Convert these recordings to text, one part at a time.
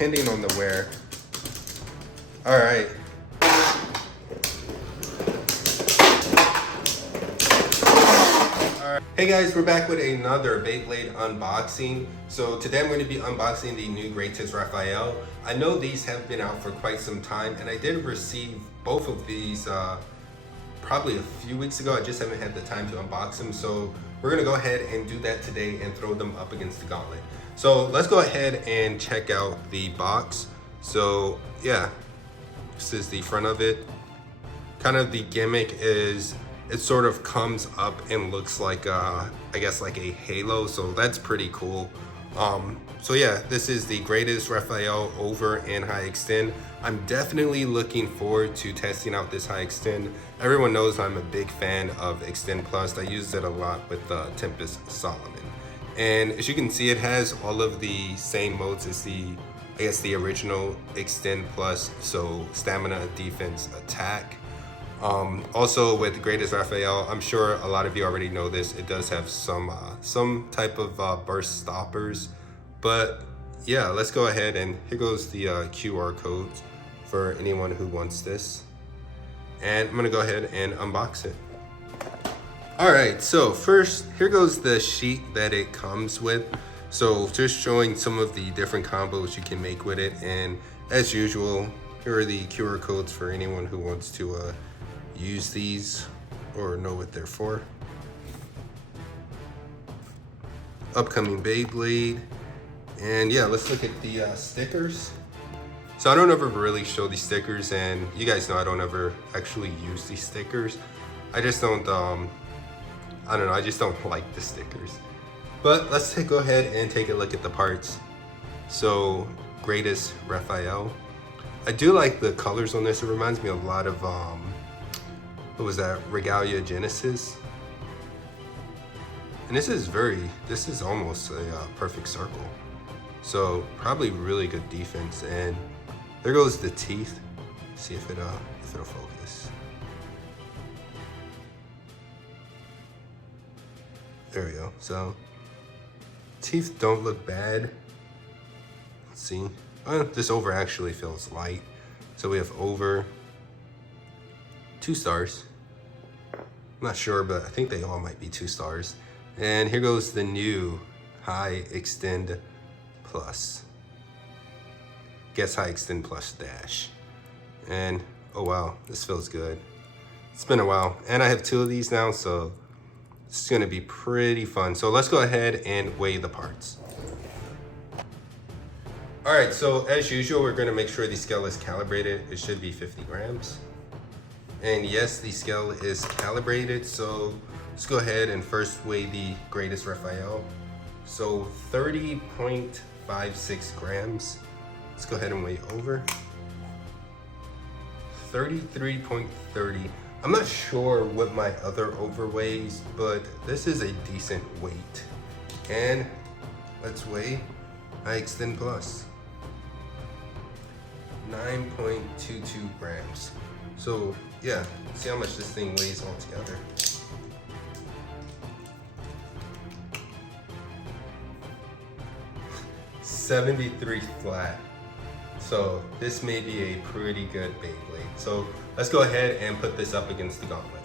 depending on the wear. All right. Hey guys, we're back with another Beyblade unboxing. So today I'm going to be unboxing the new Greatest Raphael. I know these have been out for quite some time, and I did receive both of these probably a few weeks ago. I just haven't had the time to unbox them. So we're going to go ahead and do that today and throw them up against the gauntlet. So let's go ahead and check out the box. So yeah, this is the front of it. Kind of the gimmick is it sort of comes up and looks like I guess like a halo, so that's pretty cool. So yeah, this is the Greatest Raphael over and high extend. I'm definitely looking forward to testing out this high extend. Everyone knows I'm a big fan of Xtend Plus. I use it a lot with Tempest Solomon, and as you can see, it has all of the same modes as I guess the original Xtend Plus, so stamina, defense, attack. Also with the Greatest Raphael, I'm sure a lot of you already know this, it does have some type of burst stoppers, but yeah, let's go ahead and here goes the QR codes for anyone who wants this, and I'm gonna go ahead and unbox it. All right, so first here goes the sheet that it comes with. So just showing some of the different combos you can make with it, and as usual, here are the QR codes for anyone who wants to use these or know what they're for. Upcoming Beyblade, and yeah, let's look at the stickers. So I don't ever really show these stickers, and you guys know I don't ever actually use these stickers. I just don't, I don't know, I just don't like the stickers. But let's go ahead and take a look at the parts. So Greatest Raphael. I do like the colors on this. It reminds me a lot of what was that, Regalia Genesis, and this is almost a perfect circle, so probably really good defense. And there goes the teeth. See if it'll focus. There we go. So teeth don't look bad. Let's see. This over actually feels light, so we have over 2 stars. I'm not sure, but I think they all might be 2 stars. And here goes the new High Xtend Plus. Guess High Xtend Plus Dash. And oh wow, this feels good. It's been a while, and I have 2 of these now, so it's gonna be pretty fun. So let's go ahead and weigh the parts. All right, so as usual, we're gonna make sure the scale is calibrated. It should be 50 grams. And yes, the scale is calibrated, so let's go ahead and first weigh the Greatest Raphael. So 30.56 grams. Let's go ahead and weigh over. 33.30. I'm not sure what my other over weighs, but this is a decent weight. And let's weigh my Xtend Plus. 9.22 grams. So yeah, see how much this thing weighs altogether. $73 flat. So this may be a pretty good Beyblade. So let's go ahead and put this up against the gauntlet.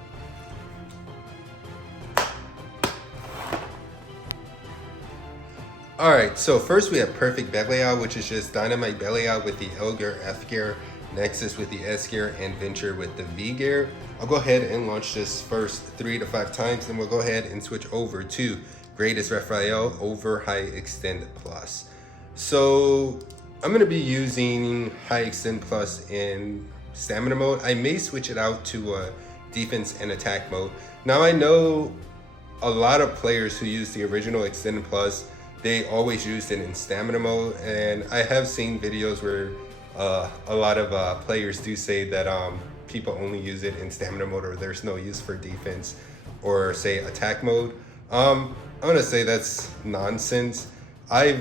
All right, so first we have Perfect Belial, which is just Dynamite Belial with the L gear, F gear, Nexus with the S gear, and Venture with the V gear. I'll go ahead and launch this first 3 to 5 times, then we'll go ahead and switch over to Greatest Raphael over High Xtend Plus. So I'm gonna be using High Xtend Plus in stamina mode. I may switch it out to defense and attack mode. Now I know a lot of players who use the original Xtend Plus, they always used it in stamina mode, and I have seen videos where a lot of players do say that people only use it in stamina mode, or there's no use for defense or say attack mode. I'm gonna say that's nonsense. I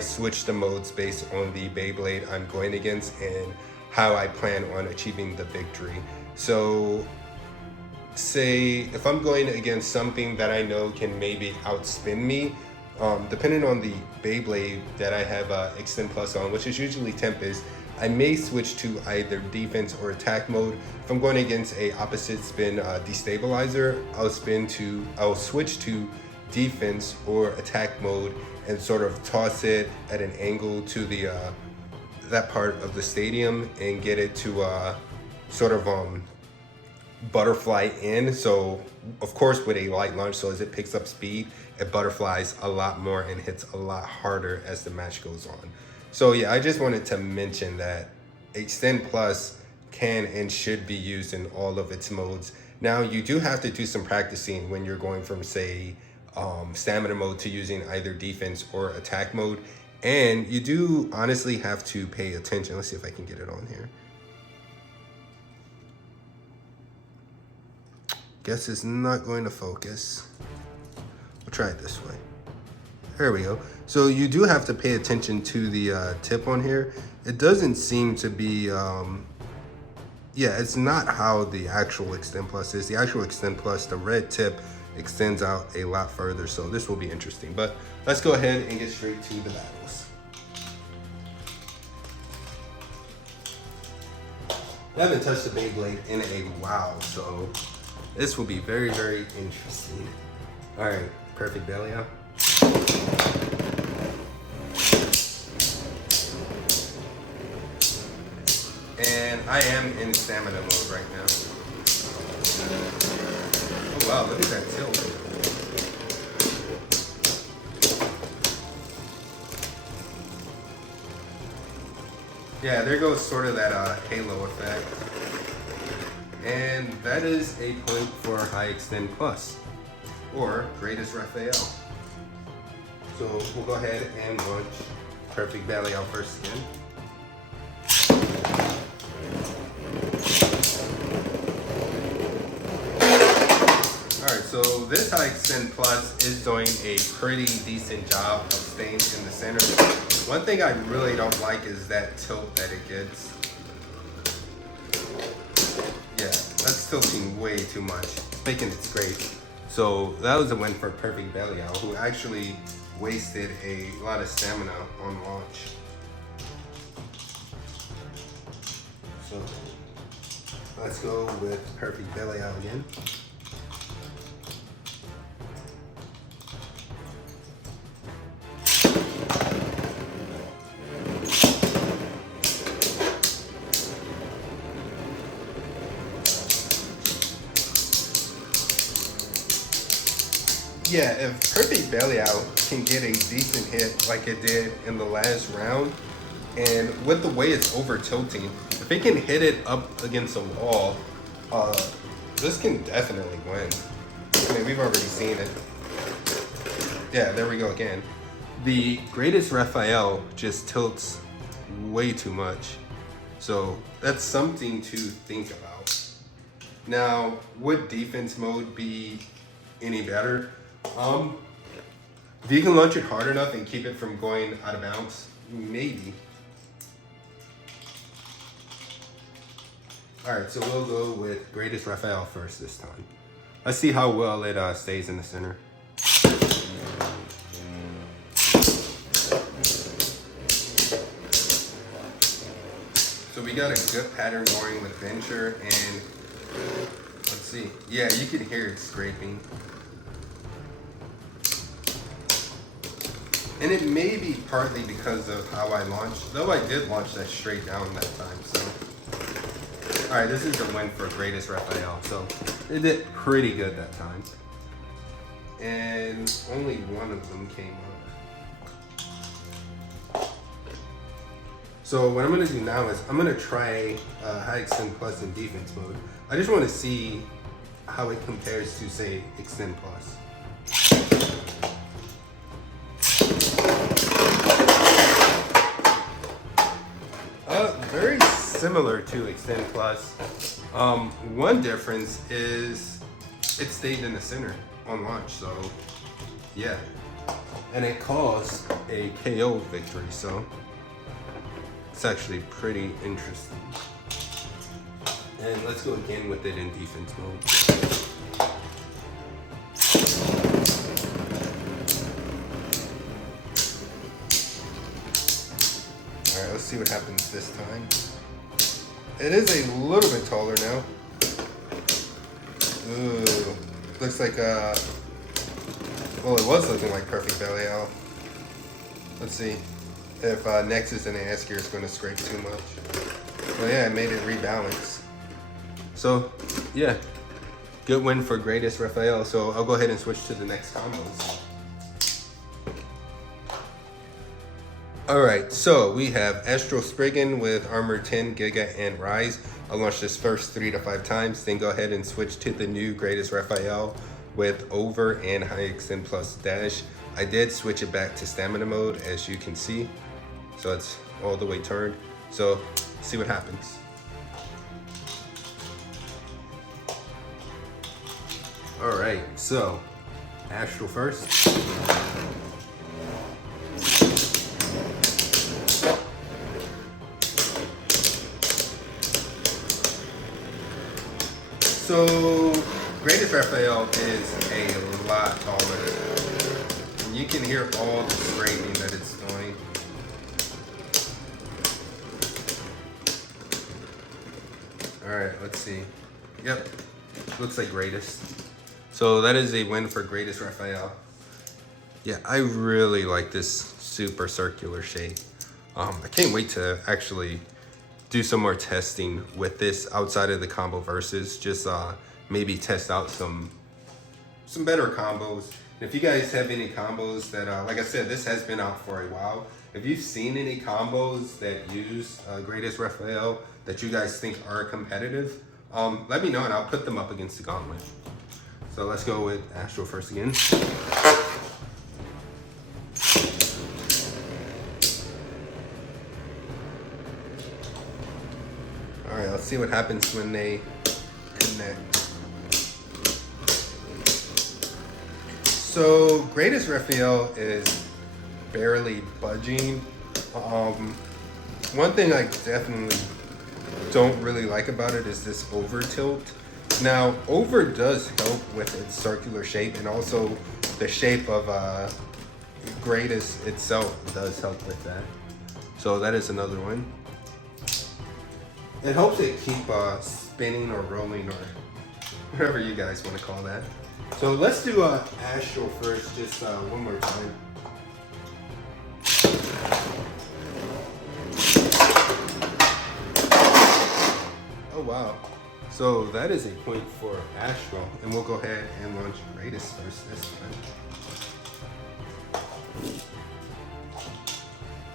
switch the modes based on the Beyblade I'm going against and how I plan on achieving the victory. So say if I'm going against something that I know can maybe outspin me, Depending on the Beyblade that I have Xtend Plus on, which is usually Tempest, I may switch to either defense or attack mode. If I'm going against a opposite spin destabilizer, I'll switch to defense or attack mode and sort of toss it at an angle to the that part of the stadium and get it to sort of butterfly in. So of course with a light launch, so as it picks up speed, it butterflies a lot more and hits a lot harder as the match goes on. So yeah, I just wanted to mention that Xtend Plus can and should be used in all of its modes. Now you do have to do some practicing when you're going from, say, stamina mode to using either defense or attack mode, and you do honestly have to pay attention. Let's see if I can get it on here. Guess it's not going to focus. We'll try it this way. There we go. So you do have to pay attention to the tip on here. It doesn't seem to be, yeah, it's not how the actual Xtend Plus is. The actual Xtend Plus, the red tip extends out a lot further, so this will be interesting. But let's go ahead and get straight to the battles. I haven't touched the Beyblade in a while, so this will be very, very interesting. All right, perfect Belial. And I am in stamina mode right now. Oh wow, look at that tilt. Yeah, there goes sort of that halo effect. And that is a point for High Xtend Plus, or Greatest Raphael. So we'll go ahead and launch Perfect Belial first again. Alright, so this High Xtend Plus is doing a pretty decent job of staying in the center. One thing I really don't like is that tilt that it gets. Yeah, that's tilting way too much, making it scrape. So that was a win for Perfect Belial, who actually wasted a lot of stamina on launch. So let's go with Perfect Belial again. Yeah, if Perfect Belial can get a decent hit like it did in the last round, and with the way it's over tilting, if it can hit it up against a wall, this can definitely win. I mean, we've already seen it. Yeah, there we go again. The Greatest Raphael just tilts way too much. So that's something to think about. Now, would defense mode be any better? If you can launch it hard enough and keep it from going out of bounds, maybe. Alright, so we'll go with Greatest Raphael first this time. Let's see how well it stays in the center. So we got a good pattern going with Venture, and let's see. Yeah, you can hear it scraping. And it may be partly because of how I launched, though I did launch that straight down that time, so. All right, this is a win for Greatest Raphael, so it did pretty good that time. And only one of them came up. So what I'm gonna do now is I'm gonna try High Xtend Plus in defense mode. I just wanna see how it compares to, say, Xtend Plus. Very similar to Xtend Plus. One difference is it stayed in the center on launch, so yeah. And it caused a KO victory, so it's actually pretty interesting. And let's go again with it in defense mode. see what happens this time. It is a little bit taller now. Ooh, looks like well, it was looking like perfect Belial. Let's see if Nexus and the S gear is going to scrape too much. Well, yeah, it made it rebalance. So, yeah, good win for greatest Raphael. So I'll go ahead and switch to the next combos. All right, so we have Astral Spriggan with Armor 10, Giga, and Rise. I'll launch this first 3 to 5 times, then go ahead and switch to the new greatest Raphael with Over and High Extend plus Dash. I did switch it back to stamina mode, as you can see. So it's all the way turned. So see what happens. All right, so Astral first. So, greatest Raphael is a lot taller. And you can hear all the scraping that it's doing. Alright, let's see. Yep, looks like greatest. So that is a win for greatest Raphael. Yeah, I really like this super circular shape. I can't wait to actually do some more testing with this outside of the combo versus, just maybe test out some better combos. And if you guys have any combos that, like I said, this has been out for a while. If you've seen any combos that use greatest Raphael that you guys think are competitive, let me know and I'll put them up against the Gauntlet. So let's go with Astral first again. Alright, let's see what happens when they connect. So, greatest Raphael is barely budging. One thing I definitely don't really like about it is this over tilt. Now, over does help with its circular shape, and also the shape of greatest itself does help with that. So that is another one. It helps it keep spinning or rolling or whatever you guys want to call that. So let's do Astral first, just one more time. Oh wow. So that is a point for Astral, and we'll go ahead and launch greatest first this time.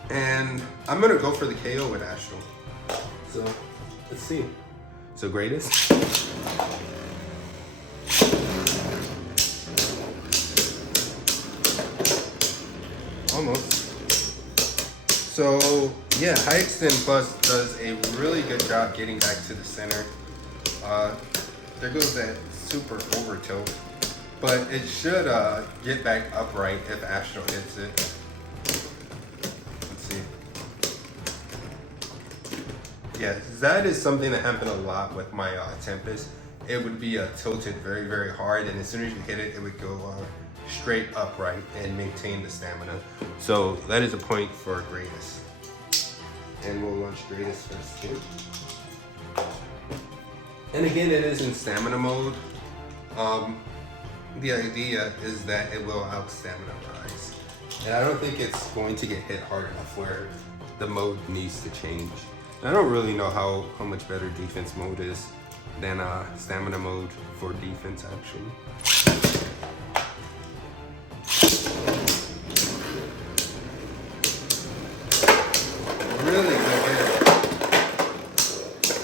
And I'm gonna go for the KO with Astral. So let's see. So greatest. Almost. So yeah, High Extend Plus does a really good job getting back to the center. There goes that super over tilt, but it should get back upright if Astral hits it. Let's see. Yeah, that is something that happened a lot with my Tempest. It would be tilted very, very hard, and as soon as you hit it, it would go straight upright and maintain the stamina. So that is a point for greatest. And we'll launch greatest first too. And again, it is in stamina mode. The idea is that it will out stamina Rise. And I don't think it's going to get hit hard enough where the mode needs to change. And I don't really know how much better defense mode is than stamina mode for defense actually. Really good hit.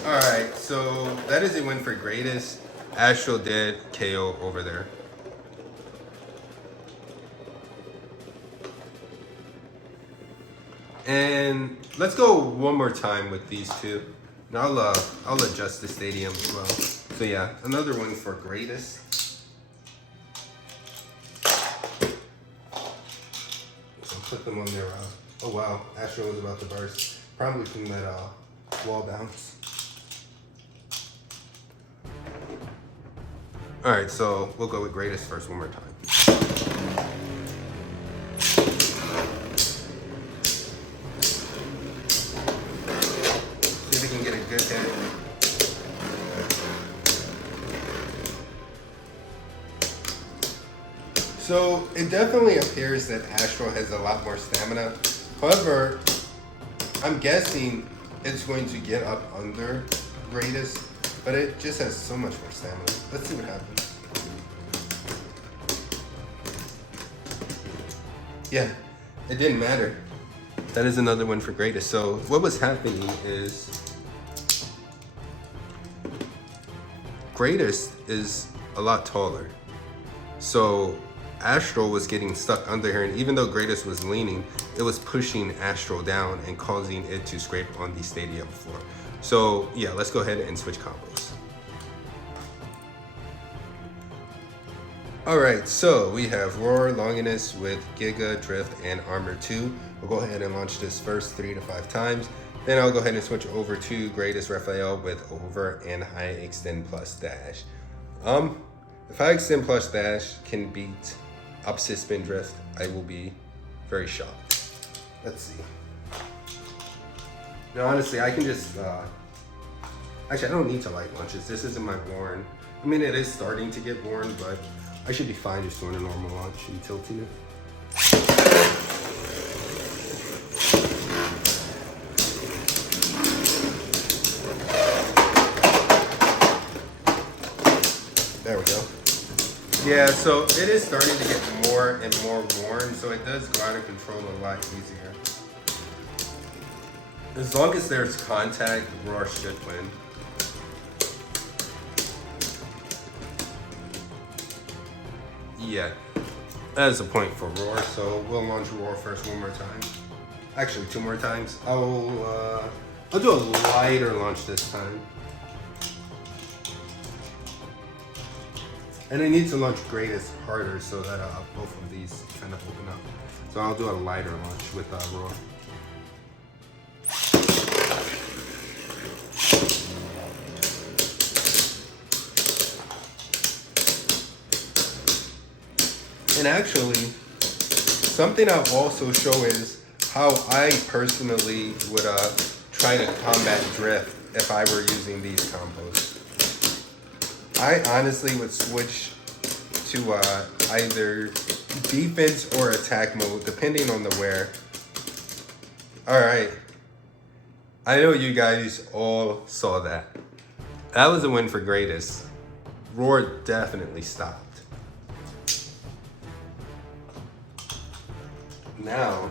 Alright, so that is a win for greatest. Astral did KO over there. And let's go one more time with these two. And I'll adjust the stadium as well. So yeah, another one for greatest. So put them on their oh wow, Astral was about to burst. Probably from that wall bounce. Alright, so we'll go with greatest first one more time. So it definitely appears that Astral has a lot more stamina. However, I'm guessing it's going to get up under greatest, but it just has so much more stamina. Let's see what happens. Yeah, it didn't matter. That is another one for greatest. So what was happening is greatest is a lot taller. So Astral was getting stuck under here, and even though greatest was leaning, it was pushing Astral down and causing it to scrape on the stadium floor. So yeah, let's go ahead and switch combos. Alright, so we have Roar, Longinus with Giga, Drift, and Armor 2. We'll go ahead and launch this first 3 to 5 times. Then I'll go ahead and switch over to greatest Raphael with over and high extend plus dash. If high extend plus dash can beat opposite spin drift, I will be very shocked. Let's see. Now honestly, I can just, actually I don't need to light launches. This isn't my worn. I mean, it is starting to get worn, but I should be fine just doing a normal launch and tilting it. There we go. Yeah, so it is starting to get more and more worn, so it does go out of control a lot easier. As long as there's contact, Roar should win. Yeah, that is a point for Roar, so we'll launch Roar first one more time. Actually, 2 more times. I'll do a lighter launch this time. And I need to launch greatest harder so that both of these kind of open up. So I'll do a lighter launch with Roar. And actually, something I'll also show is how I personally would try to combat drift if I were using these combos. I honestly would switch to either defense or attack mode, depending on the wear. Alright. I know you guys all saw that. That was a win for greatest. Roar definitely stopped. Now,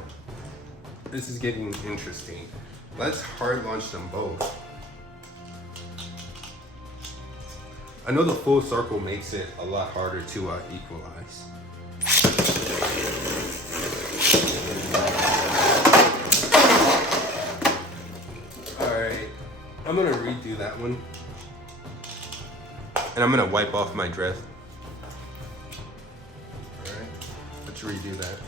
this is getting interesting. Let's hard launch them both. I know the full circle makes it a lot harder to equalize. Alright, I'm gonna redo that one. And I'm gonna wipe off my drift. Alright, let's redo that.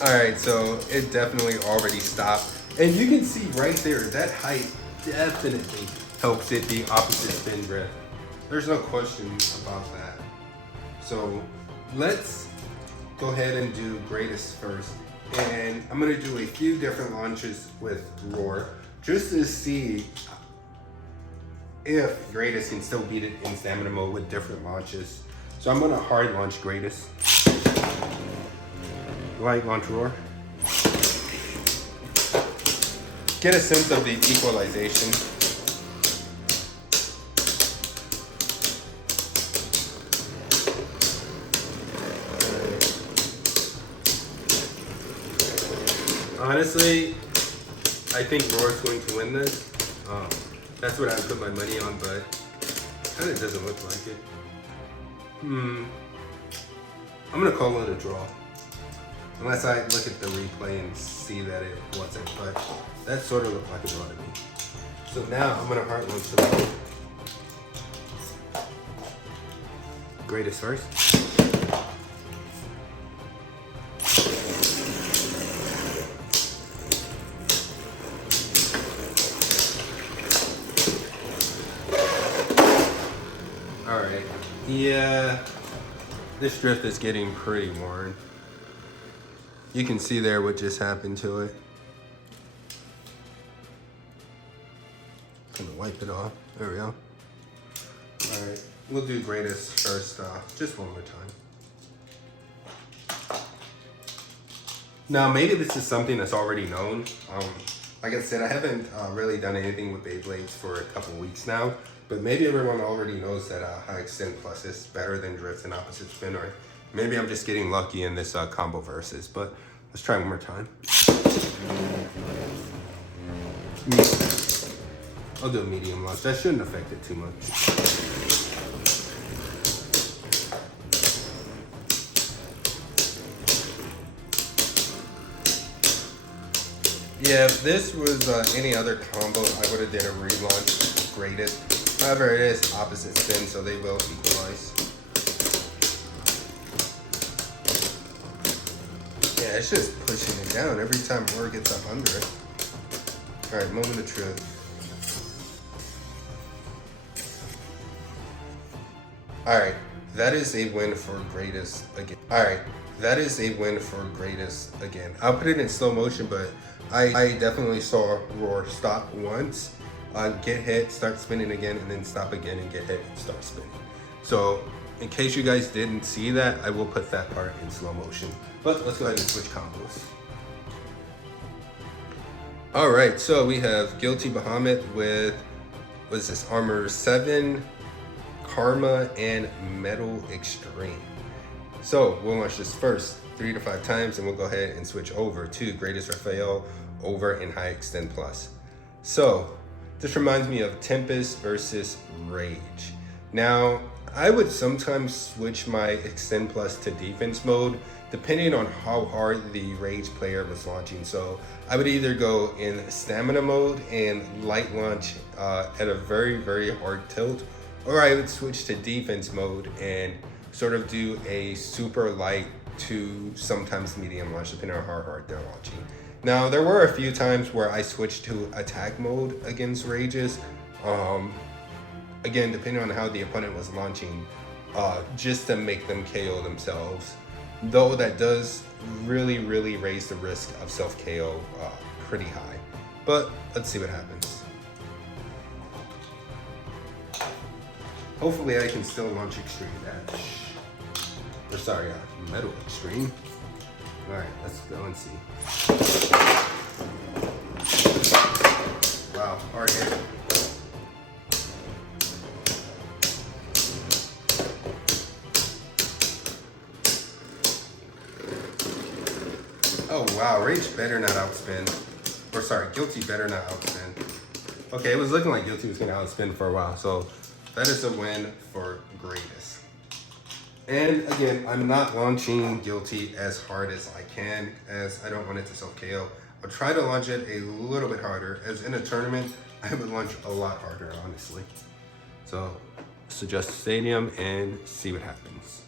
Alright, so it definitely already stopped. And you can see right there, that height definitely helps it be opposite spin drift. There's no question about that. So let's go ahead and do greatest first. And I'm gonna do a few different launches with Roar, just to see if greatest can still beat it in stamina mode with different launches. So I'm gonna hard launch greatest. Light launch Roar. Get a sense of the equalization. Honestly, I think Roar's going to win this. That's what I put my money on, but kind of doesn't look like it. I'm gonna call it a draw. Unless I look at the replay and see that it wasn't, but that sort of looked like a draw to me. So now I'm gonna heart launch to the greatest first. Alright, Yeah, this drift is getting pretty worn. You can see there what just happened to it. Gonna wipe it off. There we go. All right, we'll do greatest first, just one more time. Now, maybe this is something that's already known. Like I said, I haven't really done anything with Beyblades for a couple weeks now, but maybe everyone already knows that high Xtend plus is better than drift and opposite spin, or maybe I'm just getting lucky in this combo versus, but let's try one more time. I'll do a medium launch. That shouldn't affect it too much. Yeah, if this was any other combo, I would have did a relaunch greatest. However, it is opposite spin, so they will equalize. Yeah, it's just pushing it down every time War gets up under it. All right, moment of truth. All right, that is a win for greatest again. All right, that is a win for greatest again. I'll put it in slow motion, but I definitely saw Roar stop once, get hit, start spinning again, and then stop again and get hit and start spinning. So in case you guys didn't see that, I will put that part in slow motion. But let's go ahead and switch combos. All right, so we have Guilty Bahamut with, what is this, Armor 7, Karma, and Metal Extreme. So we'll launch this first 3 to 5 times, and we'll go ahead and switch over to Greatest Raphael over in High Xtend Plus. So this reminds me of Tempest versus Rage. Now, I would sometimes switch my Xtend Plus to defense mode depending on how hard the Rage player was launching. So I would either go in stamina mode and light launch at a very, very hard tilt, or I would switch to defense mode and sort of do a super light to sometimes medium launch, depending on how hard they're launching. Now, there were a few times where I switched to attack mode against Rages. Again, depending on how the opponent was launching, just to make them KO themselves. Though that does really, really raise the risk of self-KO pretty high. But let's see what happens. Hopefully I can still launch Extreme Dash. Or sorry, Metal Extreme. Alright, let's go and see. Wow, hard hit. Oh wow, Rage better not outspin. Or sorry, Guilty better not outspin. Okay, it was looking like Guilty was gonna outspin for a while, so that is a win for greatest. And again, I'm not launching Guilty as hard as I can, as I don't want it to self-KO. I'll try to launch it a little bit harder, as in a tournament, I would launch a lot harder, honestly. So let's adjust the stadium and see what happens.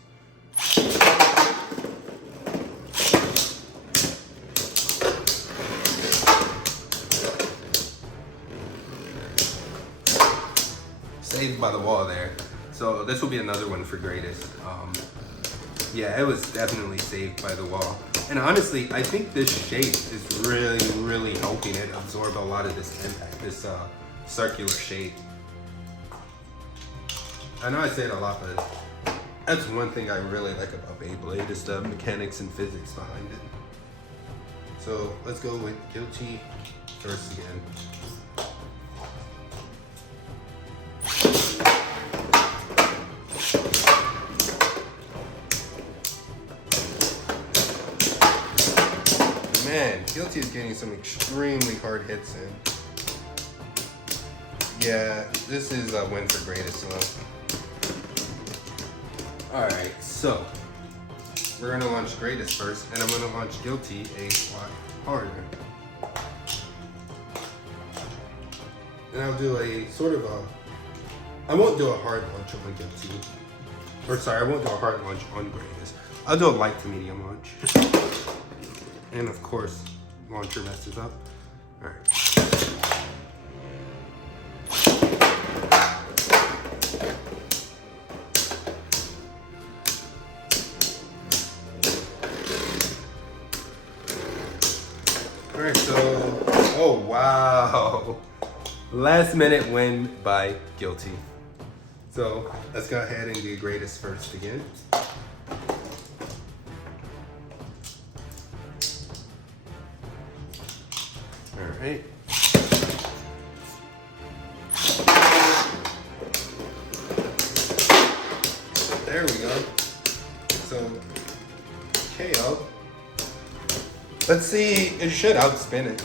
Saved by the wall there. So this will be another one for greatest. Yeah, it was definitely saved by the wall. And honestly, I think this shape is really, really helping it absorb a lot of this impact, this circular shape. I know I say it a lot, but that's one thing I really like about Beyblade, is the mechanics and physics behind it. So let's go with Guilty first again. Man, Guilty is getting some extremely hard hits in. Yeah, this is a win for greatest though. Alright, so we're gonna launch greatest first, and I'm gonna launch Guilty a lot harder. And I'll do a sort of a, I won't do a hard launch on Guilty. Or sorry, I won't do a hard launch on greatest. I'll do a light to medium launch. And of course, launcher messes up. All right. Alright, so, oh wow. Last minute win by Guilty. So let's go ahead and do greatest first again. Alright. There we go. So, KO. Let's see, it should outspin it.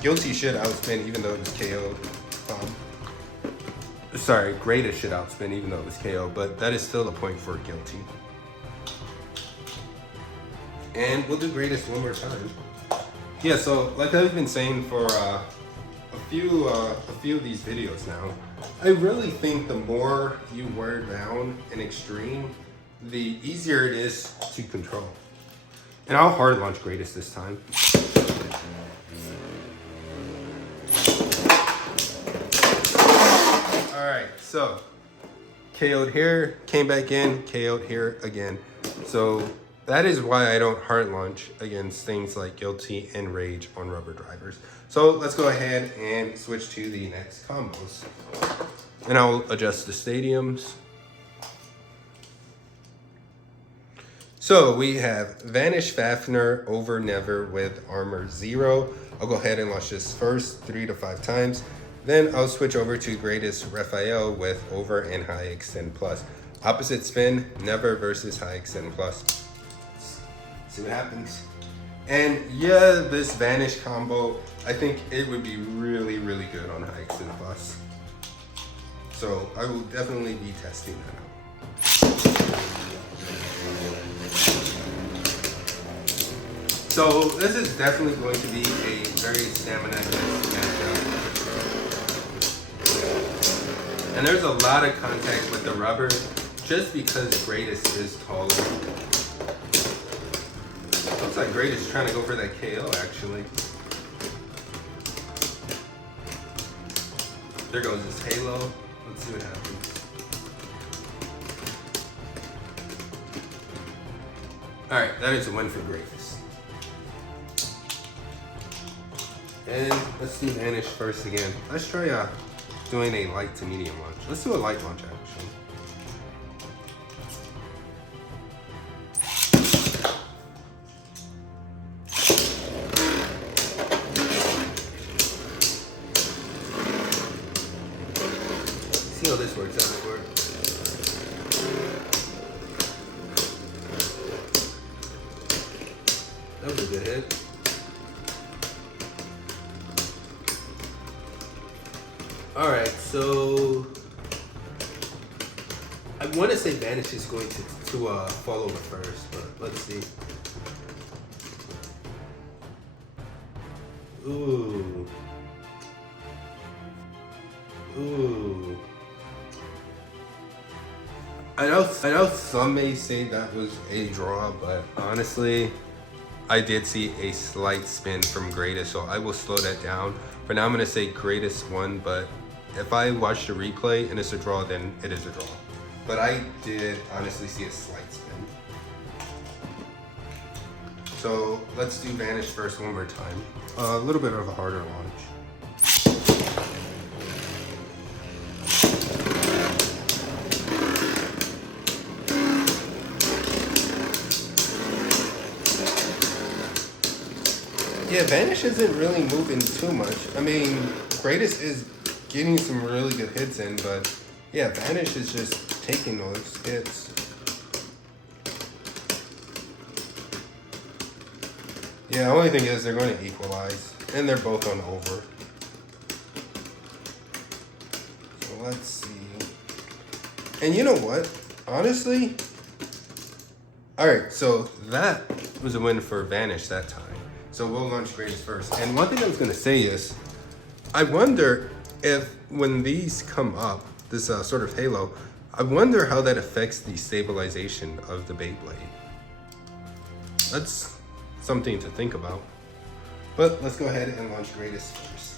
Guilty should outspin even though it was KO'd. Sorry, greatest should outspin even though it was KO, but that is still a point for Guilty. And we'll do greatest one more time. Yeah, so like I've been saying for a few of these videos now, I really think the more you wear down in extreme, the easier it is to control. And I'll hard launch greatest this time. Alright, so KO'd here, came back in, KO'd here again. So that is why I don't hard launch against things like Guilty and Rage on rubber drivers. So let's go ahead and switch to the next combos. And I'll adjust the stadiums. So we have Vanish Fafnir over Never with armor 0. I'll go ahead and launch this first 3 to 5 times. Then I'll switch over to greatest Raphael with over and high extend plus. Opposite spin, Never versus high extend plus. See what happens. And yeah, this Vanish combo, I think it would be really, really good on high extend plus. So I will definitely be testing that out. So this is definitely going to be a very stamina-dense matchup. And there's a lot of contact with the rubber just because greatest is taller. Looks like greatest trying to go for that KO actually. There goes his halo. Let's see what happens. Alright, that is a win for greatest. And let's do Vanish first again. Let's try doing a light to medium launch. Let's do a light launch actually. See how this works out for it. That was a good hit. Alright, so I want to say Vanish is going to fall over first, but let's see. Ooh. Ooh. I know some may say that was a draw, but honestly, I did see a slight spin from greatest, so I will slow that down. For now, I'm going to say greatest won, but if I watch the replay and it's a draw, then it is a draw. But I did honestly see a slight spin. So let's do Vanish first one more time. A little bit of a harder launch. Yeah, Vanish isn't really moving too much. I mean, greatest is getting some really good hits in, but yeah, Vanish is just taking those hits. Yeah, the only thing is they're going to equalize, and they're both on over. So let's see. And you know what? Honestly, all right, so that was a win for Vanish that time. So we'll launch greatest first. And one thing I was going to say is, I wonder if when these come up, this sort of halo, I wonder how that affects the stabilization of the Beyblade. That's something to think about. But let's go ahead and launch greatest first.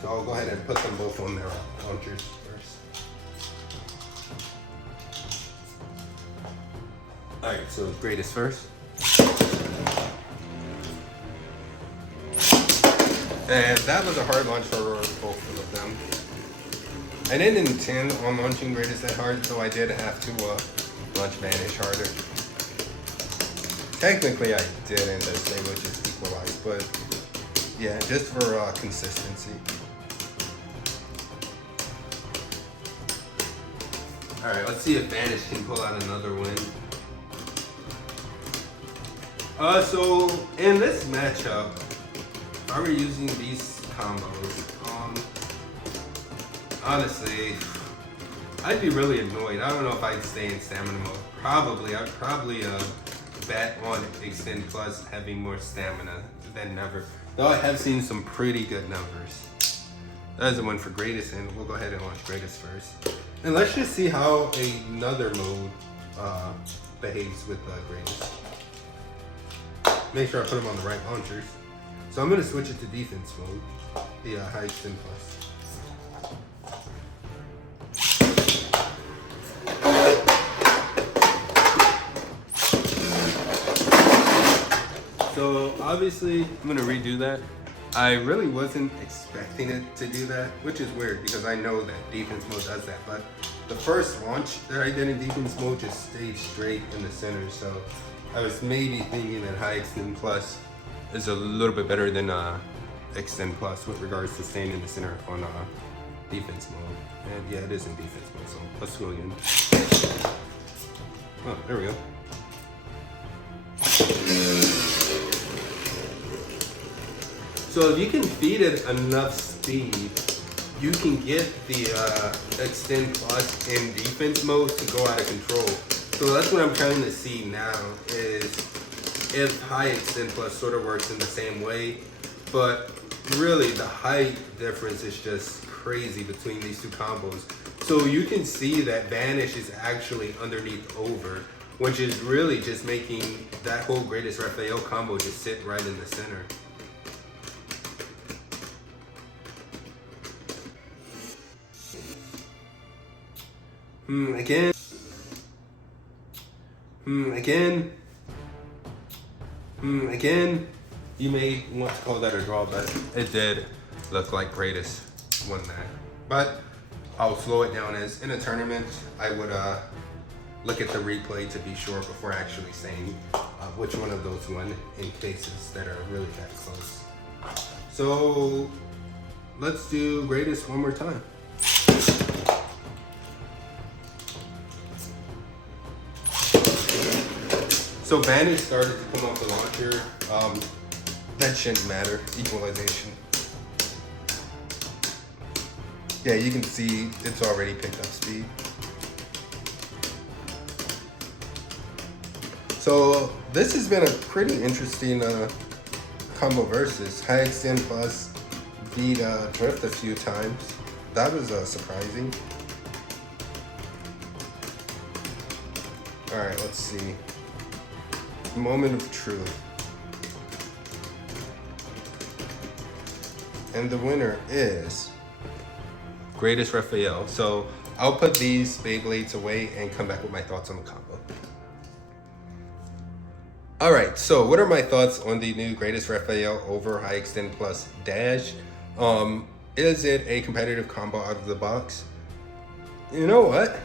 So I'll go ahead and put them both on their launchers first. All right, so greatest first. And that was a hard launch for both of them. I didn't intend on launching Greatest that hard, so I did have to launch Vanish harder. Technically I didn't, as they would just equalize, but yeah, just for consistency. Alright, let's see if Vanish can pull out another win. So in this matchup, if I were using these combos, honestly, I'd be really annoyed. I don't know if I'd stay in stamina mode. I'd probably bet on Xtend Plus having more stamina than never. Though I have seen some pretty good numbers. That is the one for Greatest, and we'll go ahead and launch Greatest first. And let's just see how another mode behaves with Greatest. Make sure I put them on the right launchers. So I'm going to switch it to defense mode, the high Xtend Plus. So obviously I'm going to redo that. I really wasn't expecting it to do that, which is weird because I know that defense mode does that. But the first launch that I did in defense mode just stayed straight in the center. So I was maybe thinking that high Xtend Plus is a little bit better than Xtend Plus with regards to staying in the center on defense mode. And yeah, it is in defense mode, so let's go again. Oh, there we go. So if you can feed it enough speed, you can get the Xtend Plus in defense mode to go out of control. So that's what I'm trying to see now, is if high Xtend Plus sort of works in the same way, but really the height difference is just crazy between these two combos. So you can see that Vanish is actually underneath over, which is really just making that whole Greatest Raphael combo just sit right in the center. Again, you may want to call that a draw, but it did look like Greatest won that. But I'll slow it down, as in a tournament, I would look at the replay to be sure before actually saying which one of those won in cases that are really that close. So let's do Greatest one more time. So Vanish started to come off the launcher. That shouldn't matter, equalization. Yeah, you can see it's already picked up speed. So this has been a pretty interesting combo versus. High Xtend Plus beat Drift a few times. That was surprising. All right, let's see. Moment of truth. And the winner is Greatest Raphael. So I'll put these Beyblades away and come back with my thoughts on the combo. All right, so what are my thoughts on the new Greatest Raphael over High Xtend Plus Dash? Is it a competitive combo out of the box? You know what?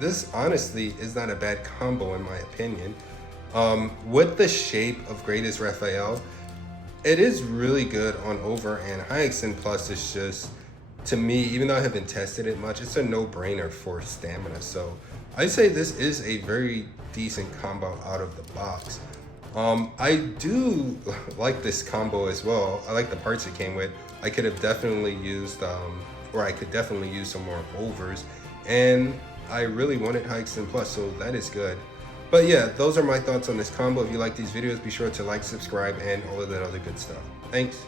This honestly is not a bad combo in my opinion. With the shape of Greatest Raphael, it is really good on over, and High Xtend Plus is just, to me, even though I haven't tested it much, it's a no-brainer for stamina. So I'd say this is a very decent combo out of the box. I do like this combo as well. I like the parts it came with. I could have definitely used, or I could definitely use some more overs, and I really wanted High Xtend Plus, so that is good. But yeah, those are my thoughts on this combo. If you like these videos, be sure to like, subscribe, and all of that other good stuff. Thanks.